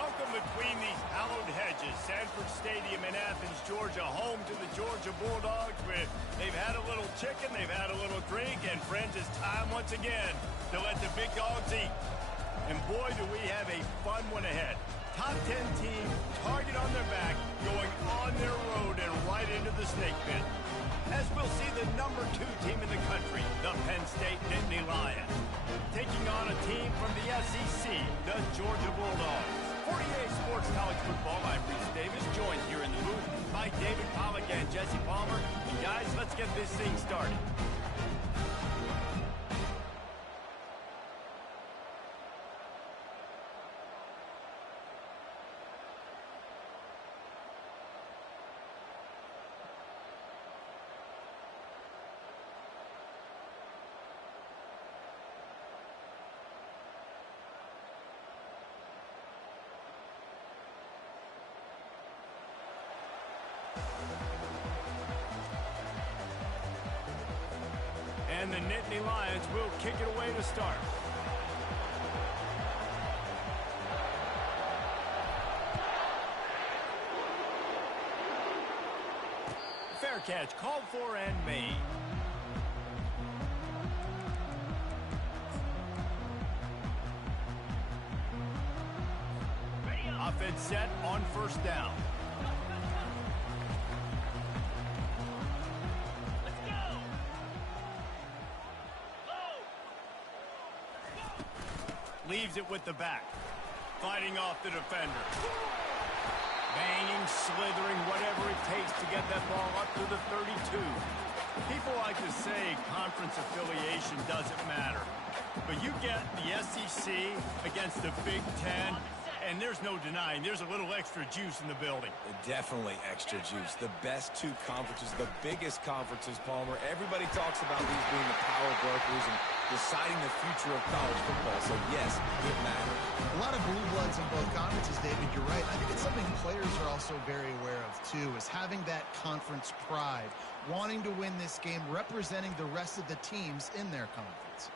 Welcome between these hallowed hedges. Sanford Stadium in Athens, Georgia, home to the Georgia Bulldogs. Where they've had a little chicken, they've had a little drink, and friends, it's time once again to let the big dogs eat. And boy, do we have a fun one ahead. Top 10 team, target on their back, going on their road and right into the snake pit. As we'll see the number 2 team in the country, the Penn State Nittany Lions, taking on a team from the SEC, the Georgia Bulldogs. For EA Sports College Football, I'm Reese Davis, joined here in the booth by David Pollack and Jesse Palmer. And guys, let's get this thing started. And the Nittany Lions will kick it away to start. Fair catch, called for and made. Offense set on first down. Leaves it with the back. Fighting off the defender. Banging, slithering, whatever it takes to get that ball up to the 32. People like to say conference affiliation doesn't matter. But you get the SEC against the Big Ten, and there's no denying there's a little extra juice in the building. Definitely extra juice. The best 2 conferences, the biggest conferences, Palmer. Everybody talks about these being the power brokers and deciding the future of college football. So, yes, it matters. A lot of blue bloods in both conferences, David. You're right. I think it's something players are also very aware of, too, is having that conference pride, wanting to win this game, representing the rest of the teams in their conference.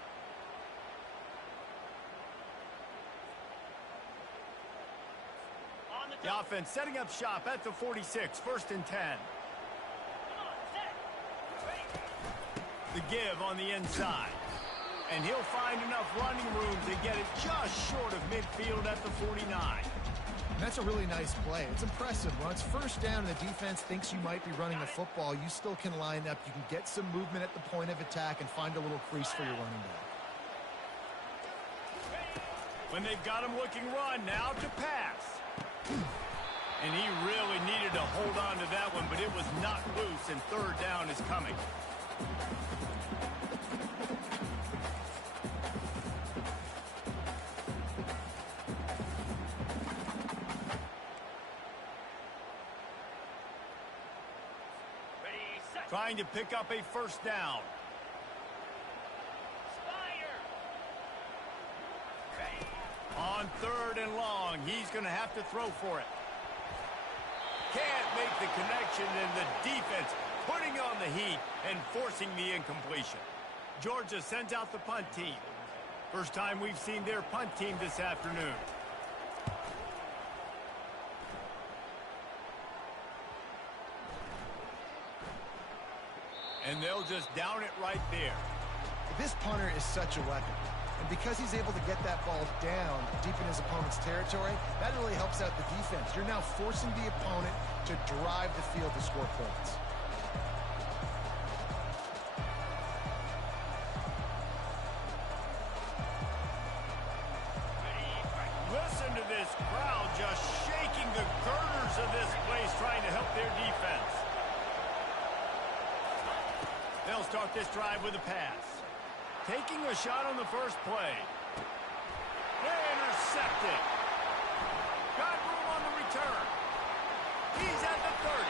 The offense setting up shop at the 46, 1st and 10. The give on the inside. And he'll find enough running room to get it just short of midfield at the 49. And that's a really nice play. It's impressive. When it's first down and the defense thinks you might be running a football, you still can line up. You can get some movement at the point of attack and find a little crease for your running back. When they've got him looking run, now to pass. And he really needed to hold on to that one, but it was not loose, and 3rd down is coming. Trying to pick up a 1st down. On 3rd and long, he's going to have to throw for it. Can't make the connection, and the defense putting on the heat and forcing the incompletion. Georgia sends out the punt team. First time we've seen their punt team this afternoon. And they'll just down it right there. This punter is such a weapon. And because he's able to get that ball down deep in his opponent's territory, that really helps out the defense. You're now forcing the opponent to drive the field to score points. Listen to this crowd just shaking the girders of this place, trying to help their defense. They'll start this drive with a pass. Taking a shot on the first play. Intercepted. Got room on the return. He's at the 30.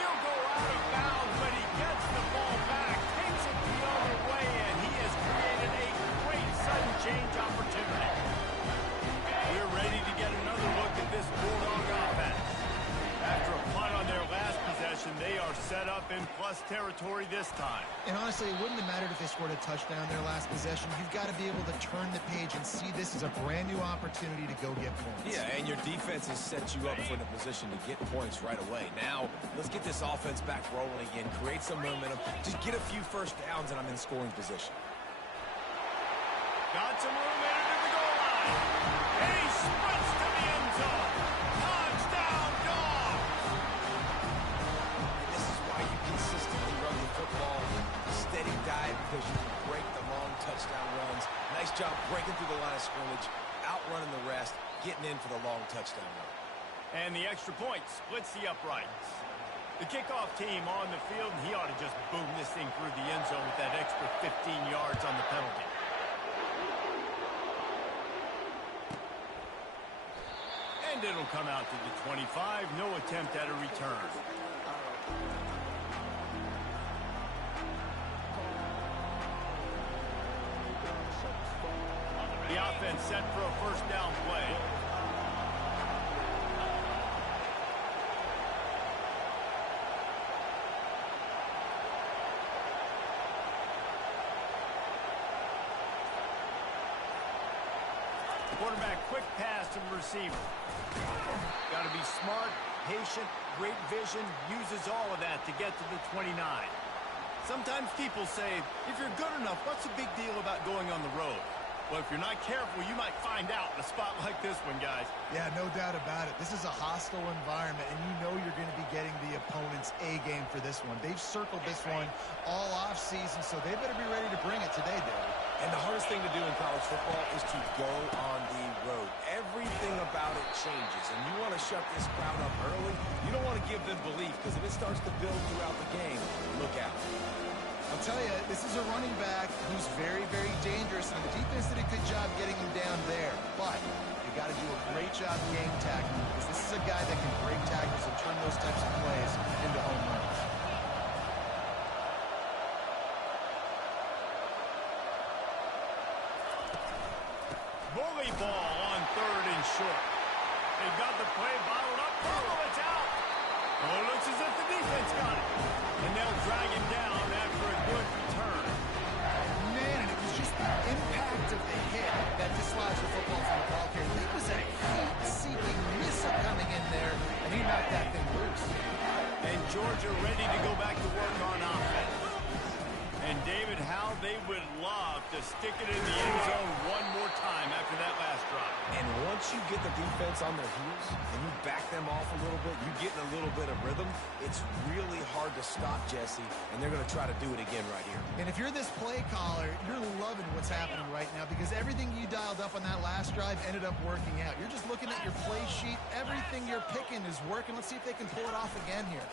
He'll go out of bounds, but he gets the ball back, takes it the other way, and he has created a great sudden change opportunity. We're ready to get another look at this Bulldog offense. After a punt on their last possession, they are are set up in plus territory this time. And honestly, it wouldn't have mattered if they scored a touchdown their last possession. You've got to be able to turn the page and see this as a brand new opportunity to go get points. Yeah, and your defense has set you up for the position to get points right away. Now, let's get this offense back rolling again, create some momentum, just get a few first downs, and I'm in scoring position. Got some room in it at the goal line. And he sprints to the end zone. Touchdown, Dogs! This is why you consistently run the football. A steady dive because you can break the long touchdown runs. Nice job breaking through the line of scrimmage, outrunning the rest, getting in for the long touchdown run. And the extra point splits the uprights. The kickoff team on the field, and he ought to just boom this thing through the end zone with that extra 15 yards on the penalty. And it'll come out to the 25. No attempt at a return. The offense set for a first down play. Quarterback, quick pass to the receiver. Got to be smart, patient, great vision, uses all of that to get to the 29. Sometimes people say, if you're good enough, what's the big deal about going on the road? Well, if you're not careful, you might find out in a spot like this one, guys. Yeah, no doubt about it. This is a hostile environment, and you know you're going to be getting the opponent's A game for this one. They've circled this one all offseason, so they better be ready to bring it today, David. And the hardest thing to do in college football is to go on the road. Everything about it changes, and you want to shut this crowd up early. You don't want to give them belief, because if it starts to build throughout the game, look out. I'll tell you, this is a running back who's very, very dangerous, and the defense did a good job getting him down there. But you got to do a great job game tackling, because this is a guy that can break tackles and turn those types of plays into home runs. Bully ball on third and short. They got the play bottled up. Oh, it's out. Oh, it looks as if the defense got it. And they'll drag him down after a good return. Man, and it was just the impact of the hit that dislodged the football from the ball carrier. It was a heat-seeking missile coming in there, and he knocked that thing loose. And Georgia ready to go back to work on offense. And David, how they would love to stick it in the end zone one more time after that last drive. And once you get the defense on their heels and you back them off a little bit, you get in a little bit of rhythm, it's really hard to stop Jesse, and they're going to try to do it again right here. And if you're this play caller, you're loving what's happening right now, because everything you dialed up on that last drive ended up working out. You're just looking at your play sheet. Everything you're picking is working. Let's see if they can pull it off again here.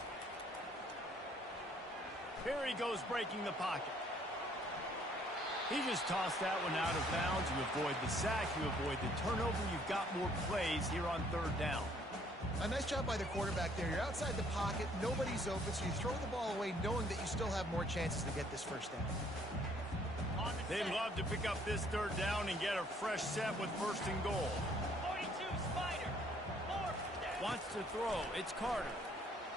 Here he goes breaking the pocket. He just tossed that one out of bounds. You avoid the sack, you avoid the turnover. You've got more plays here on third down. A nice job by the quarterback there. You're outside the pocket, nobody's open, so you throw the ball away knowing that you still have more chances to get this first down. They'd love to pick up this third down and get a fresh set with first and goal. 42 Spider. Wants to throw. It's Carter.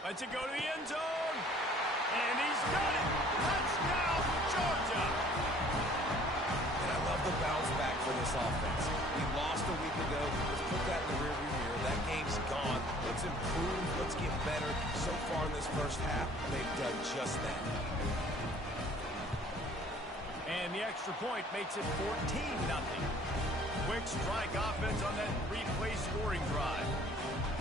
Lets it go to the end zone. And he's got it. Touchdown, Georgia. And I love the bounce back for this offense. We lost a week ago. Let's put that in the rearview mirror. That game's gone. Let's improve. Let's get better. So far in this first half, they've done just that. And the extra point makes it 14-0. Quick strike offense on that replay scoring drive.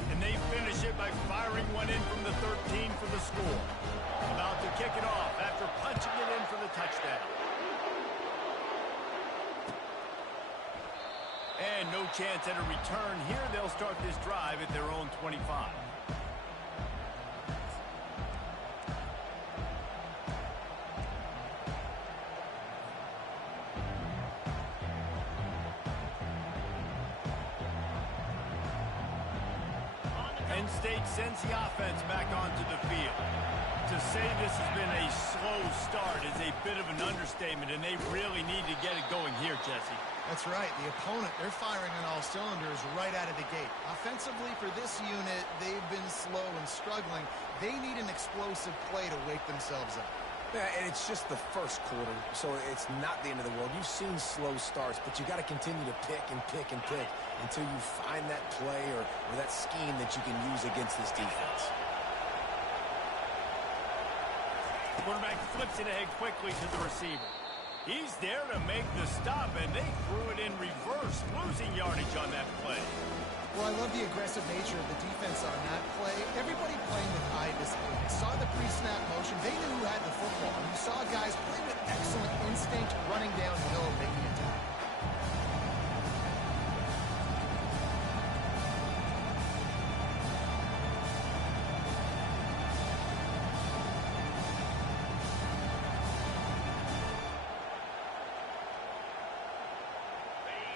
And they finish it by firing one in from the 13 for the score. About to kick it off after punching it in for the touchdown. And no chance at a return here. They'll start this drive at their own 25. Penn State sends the offense back onto the field. To say this has been a slow start is a bit of an understatement, and they really need to get it going here, Jesse. That's right. The opponent, they're firing on all cylinders right out of the gate. Offensively, for this unit, they've been slow and struggling. They need an explosive play to wake themselves up. Yeah, and it's just the first quarter, so it's not the end of the world. You've seen slow starts, but you got to continue to pick and pick and pick until you find that play or that scheme that you can use against this defense. Quarterback flips it ahead quickly to the receiver. He's there to make the stop, and they threw it in reverse, losing yardage on that play. Well, I love the aggressive nature of the defense on that play. Everybody playing with eye discipline. They saw the pre-snap motion. They knew who had the football. And you saw guys play with excellent instinct, running downhill and making a tackle.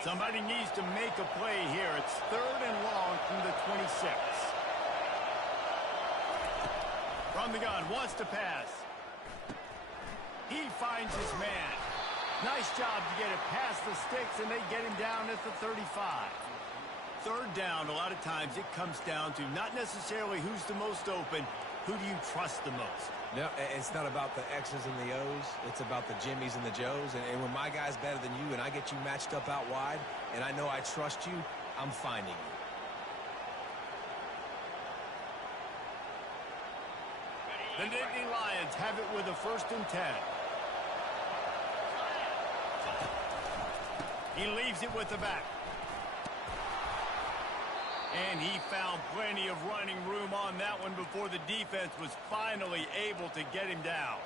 Somebody needs to make a play here. It's 3rd and long from the 26. From the gun, wants to pass. He finds his man. Nice job to get it past the sticks, and they get him down at the 35. 3rd down, a lot of times it comes down to not necessarily who's the most open, who do you trust the most? No, it's not about the X's and the O's. It's about the Jimmies and the Joes. And when my guy's better than you and I get you matched up out wide and I know I trust you, I'm finding you. The Nittany Lions have it with a 1st and 10. He leaves it with the back. And he found plenty of running room on that one before the defense was finally able to get him down.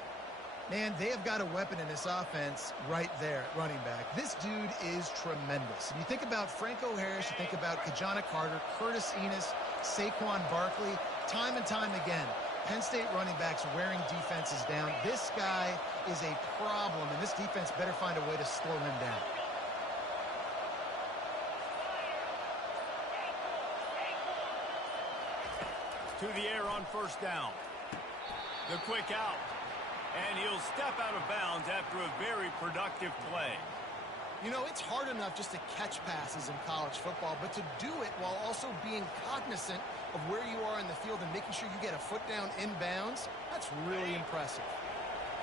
Man, they have got a weapon in this offense right there at running back. This dude is tremendous. And you think about Franco Harris, you think about Kajana Carter, Curtis Enos, Saquon Barkley, time and time again, Penn State running backs wearing defenses down. This guy is a problem, and this defense better find a way to slow him down. To the air on 1st down. The quick out. And he'll step out of bounds after a very productive play. You know, it's hard enough just to catch passes in college football, but to do it while also being cognizant of where you are in the field and making sure you get a foot down inbounds, that's really impressive.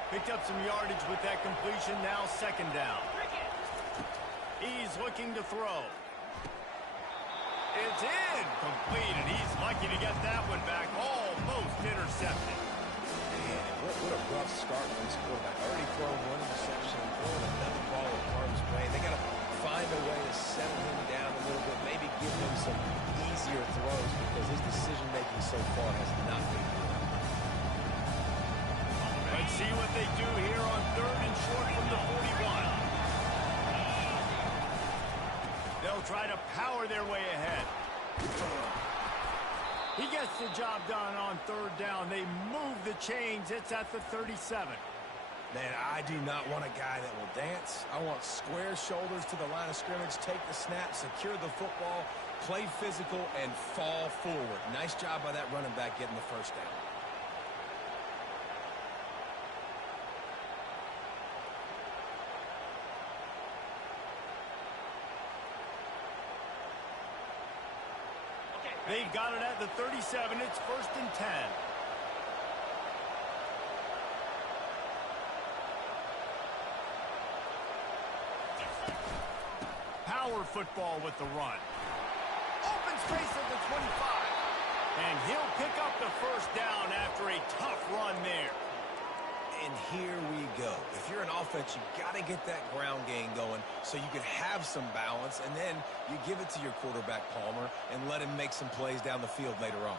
Picked up some yardage with that completion, now 2nd down. He's looking to throw. It's in. Complete, and he's lucky to get that one back. Almost intercepted. Man, what a rough start for this quarterback. Already thrown 1 interception, throwing another ball at Carter's way. They got to find a way to settle him down a little bit, maybe give him some easier throws because his decision-making so far has not been good. Let's see what they do here on 3rd and short from the 41. They'll try to power their way ahead. He gets the job done on 3rd down. They move the chains. It's at the 37. Man, I do not want a guy that will dance. I want square shoulders to the line of scrimmage, take the snap, secure the football, play physical, and fall forward. Nice job by that running back getting the 1st down. They've got it at the 37. It's 1st and 10. Power football with the run. Open space at the 25. And he'll pick up the 1st down after a tough run there. And here we go. If you're an offense, you got to get that ground game going so you can have some balance, and then you give it to your quarterback, Palmer, and let him make some plays down the field later on.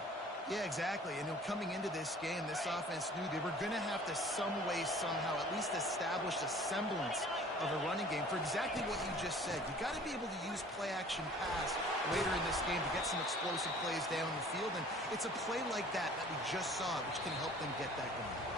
Yeah, exactly. And coming into this game, this offense knew they were going to have to some way, somehow, at least establish a semblance of a running game for exactly what you just said. You got to be able to use play-action pass later in this game to get some explosive plays down the field, and it's a play like that we just saw, which can help them get that going.